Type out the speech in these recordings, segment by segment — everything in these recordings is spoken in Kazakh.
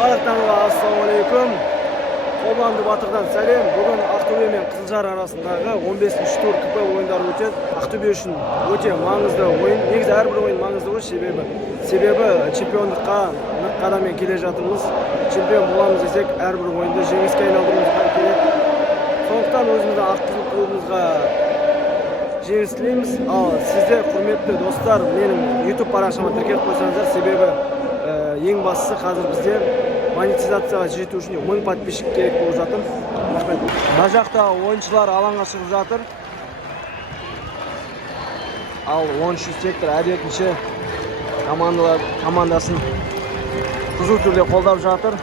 Барлықтарыңызға ассалаумалейкум. Қобыланды Батырдан сәлем. Бүгін Ақтөбе мен Қызылжар арасындағы 15-ші тур КП ойындары өтеді. Ақтөбе үшін өте маңызды ойын. Негізі әрбір ойын маңызды ғой, себебі чемпиондыққа нық қадаммен келе жатырмыз. Чемпион боламыз десек, әрбір ойынды жеңіске айналдыруымыз керек. Сондықтан өзіміздің Ақтөбе клубымызға жеңіс тілейміз. Ал сіздер, құрметті достар, менің YouTube парақшама тіркеліп қойсаңыздар, себебі ең бастысы қазір бізде монетизацияға жету үшін 1000 подписчик керек болып жатыр. Рахмет. Мына жақта ойыншылар алаңға шығып жатыр. Ал 13-ші сектор әдетінше командасын қызу түрде қолдап жатыр.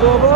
Доба.